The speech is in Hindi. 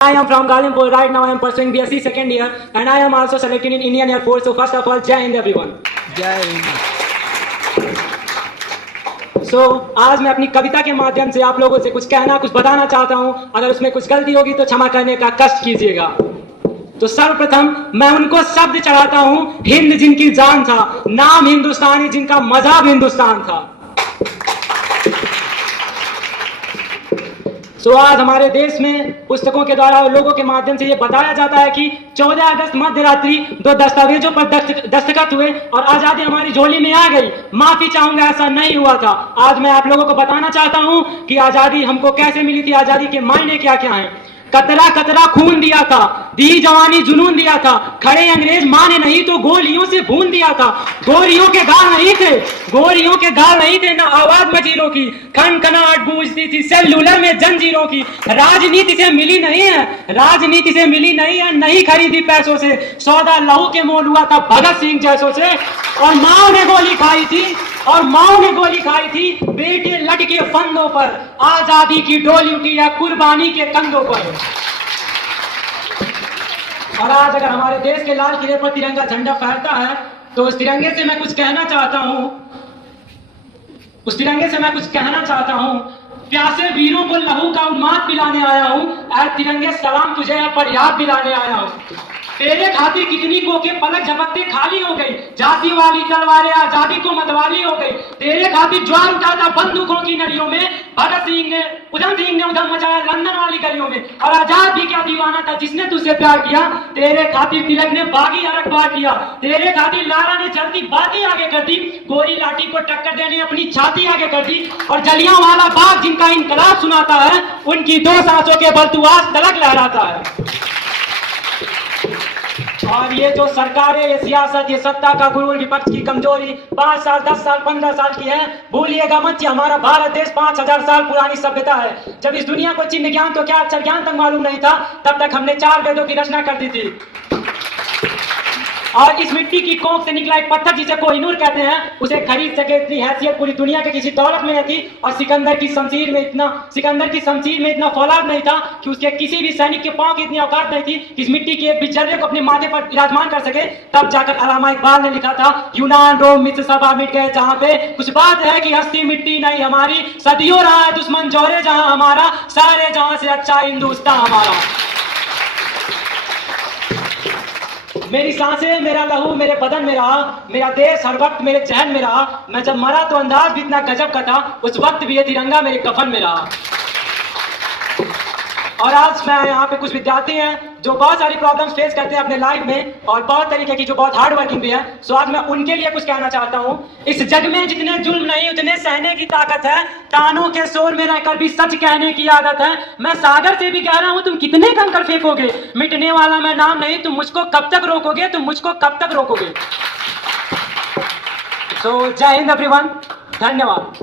I am from Galimpur. Right now I am pursuing BSc second year and I am also selected in Indian Air Force. So first of all, Jai Hind everyone. जय हिंद। So आज मैं अपनी कविता के माध्यम से आप लोगों से कुछ कहना, कुछ बताना चाहता हूँ। अगर उसमें कुछ गलती होगी तो क्षमा करने का कष्ट कीजिएगा। तो सर्वप्रथम मैं उनको शब्द चढ़ाता हूँ, हिंद जिनकी जान था, नाम हिंदुस्तानी जिनका मजहब हिंदुस्तान था। सो आज हमारे देश में पुस्तकों के द्वारा और लोगों के माध्यम से ये बताया जाता है कि 14 अगस्त मध्य रात्रि दो दस्तावेजों पर दस्तखत हुए और आजादी हमारी झोली में आ गई। माफी चाहूंगा, ऐसा नहीं हुआ था। आज मैं आप लोगों को बताना चाहता हूं कि आजादी हमको कैसे मिली थी, आजादी के मायने क्या क्या हैं। कतरा कतरा खून दिया था, दी जवानी जुनून दिया था, खड़े अंग्रेज माने नहीं तो गोलियों से भून दिया था। गोरियों के गाल नहीं थे, गोरियों के गाल नहीं थे, ना आवाज मजीरों की, खनखनाहट गूंजती थी सेल्यूलर में जंजीरों की। राजनीति से मिली नहीं है, राजनीति से मिली नहीं है, नहीं खरीदी पैसों से। सौदा लहू के मोल हुआ था भगत सिंह जैसों से। और माओ ने गोली खाई थी, और माओ ने गोली खाई थी बेटे लटके फंदों पर। आजादी की डोली उठी है कुर्बानी के कंधों पर। और आज अगर हमारे देश के लाल किले पर तिरंगा झंडा फहरता है तो उस तिरंगे से मैं कुछ कहना चाहता हूं, उस तिरंगे से मैं कुछ कहना चाहता हूं। प्यासे वीरों को लहू का उन्माद पिलाने आया हूं, ऐ तिरंगे सलाम तुझे पर याद दिलाने आया हूं। तेरे खातिर कितनी कोके पलक झपकते खाली हो गई, झांसी वाली तलवारें आजादी को मतवाली हो गई। तेरे खातिर ज्वार उठा था बंदूकों की नदियों में, भगत सिंह ने उधम सिंह ने उधम मचाया लंदन वाली गलियों में। और आजाद भी क्या दीवाना था जिसने तुझसे प्यार किया। तेरे खातिर तिलक ने बागी अरक पार किया, तेरे खातिर लाला ने चलती बातें आगे कर दी, गोरी लाठी को टक्कर देने अपनी छाती आगे कर दी। और जलियांवाला बाग जिनका इनकलाब सुनाता है, उनकी दो सांसों के बल तू आज तलक लहराता है। और ये जो सरकारें, ये सियासत, ये सत्ता का गुरूर, विपक्ष की कमजोरी 5 साल 10 साल 15 साल की है। भूलिएगा मत कि हमारा भारत देश 5000 साल पुरानी सभ्यता है। जब इस दुनिया को चिन्ह ज्ञान तो क्या अक्षर ज्ञान तक मालूम नहीं था, तब तक हमने 4 वेदों की रचना कर दी थी। और इस मिट्टी की कोख से निकला एक पत्थर जिसे कोहिनूर कहते हैं, उसे खरीद सके इतनी हैसियत पूरी दुनिया के किसी दौलत में नहीं थी। और सिकंदर की शमशीर में इतना फौलाद नहीं था कि उसके किसी भी सैनिक के पांव की इतनी औकात नहीं थी कि इस मिट्टी के एक बिजर्रे को अपने माथे पर विराजमान कर सके। तब जाकर अल्लामा इकबाल ने लिखा था, यूनान रोम मिस्र सबा मिट गए जहां पे कुछ बात है कि हस्ती मिट्टी नहीं हमारी, सदियों रहा है दुश्मन जोरे जहां हमारा, सारे जहां से अच्छा हिंदुस्तान हमारा। मेरी सांसें, मेरा लहू मेरे बदन में रहा, मेरा देश हर वक्त मेरे चहन में रहा। मैं जब मरा तो अंदाज भी इतना गजब का था, उस वक्त भी ये तिरंगा मेरे कफन में रहा। और आज मैं यहाँ पे कुछ विद्यार्थी हैं जो बहुत सारी प्रॉब्लम्स फेस करते हैं अपने लाइफ में, और बहुत तरीके की जो बहुत हार्ड वर्किंग भी है। सो आज मैं उनके लिए कुछ कहना चाहता हूँ। इस जग में जितने जुल्म नहीं उतने सहने की ताकत है, तानों के शोर में रहकर भी सच कहने की आदत है। मैं सागर से भी कह रहा हूँ, तुम कितने कंकर फेंकोगे, मिटने वाला मैं नाम नहीं, तुम मुझको कब तक रोकोगे, तुम मुझको कब तक रोकोगे। सो जय हिंद एवरीवन, धन्यवाद।